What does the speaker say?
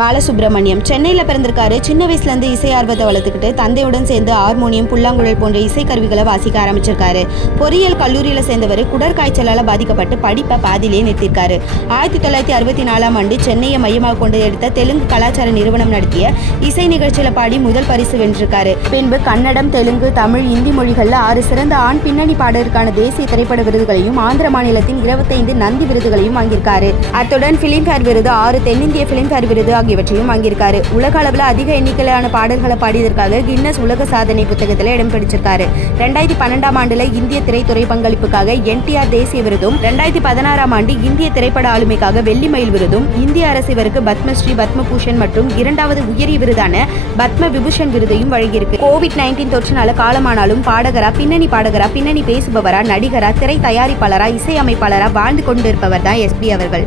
பாலசுப்ரமணியம் சென்னையில் பிறந்திருக்காரு. சின்ன வயசுலேருந்து இசை ஆர்வத்தை வளர்த்துக்கிட்டு தந்தையுடன் சேர்ந்து ஹார்மோனியம், புல்லாங்குழல் போன்ற இசைக்கருவிகளை வாசிக்க ஆரம்பிச்சிருக்காரு. பொறியியல் கல்லூரியில் சேர்ந்தவர் குடற்காய்ச்சலால் பாதிக்கப்பட்டு படிப்பை பாதியிலே நிறுத்திருக்காரு. 1964ஆம் ஆண்டு சென்னையை மையமாக கொண்டு எடுத்த தெலுங்கு கலாச்சார நிறுவனம் நடத்திய இசை நிகழ்ச்சியில் பாடி முதல் பரிசு வென்றிருக்காரு. பின்பு கன்னடம், தெலுங்கு, தமிழ், இந்தி மொழிகளில் 6 சிறந்த ஆண் பின்னணி பாடகருக்கான தேசிய திரைப்பட விருதுகளையும், ஆந்திர மாநிலத்தின் 25 நந்தி விருதுகளையும் வாங்கியிருக்காரு. அத்துடன் பிலிம்பேர் விருது, 6 தென்னிந்திய பிலிம்பேர் விருது ஆகியவற்றையும் வாங்கியிருக்காரு. உலக அளவில் அதிக எண்ணிக்கையிலான பாடல்களை பாடியதற்காக கின்னஸ் உலக சாதனை புத்தகத்தில் இடம் பிடிச்சிருக்காரு. 2012ஆம் ஆண்டுல இந்திய திரைத்துறை பங்களிப்புக்காக NTR தேசிய விருதும், 2016ஆம் ஆண்டு இந்திய திரைப்பட ஆளுமைக்காக வெள்ளி மயில் விருதும், இந்திய அரசு இவருக்கு பத்மஸ்ரீ, பத்மபூஷன் மற்றும் 2வது உயரிய விருதான பத்ம விபூஷன் விருதையும் வழங்கியிருக்கு. COVID-19 தொற்றினால காலமானாலும் பாடகரா, பின்னணி பாடகரா, பின்னணி பேசுபவரா, நடிகரா, திரை தயாரிப்பாளரா, இசை அமைப்பாளரா வாழ்ந்து கொண்டிருப்பவர் தான் SP அவர்கள்.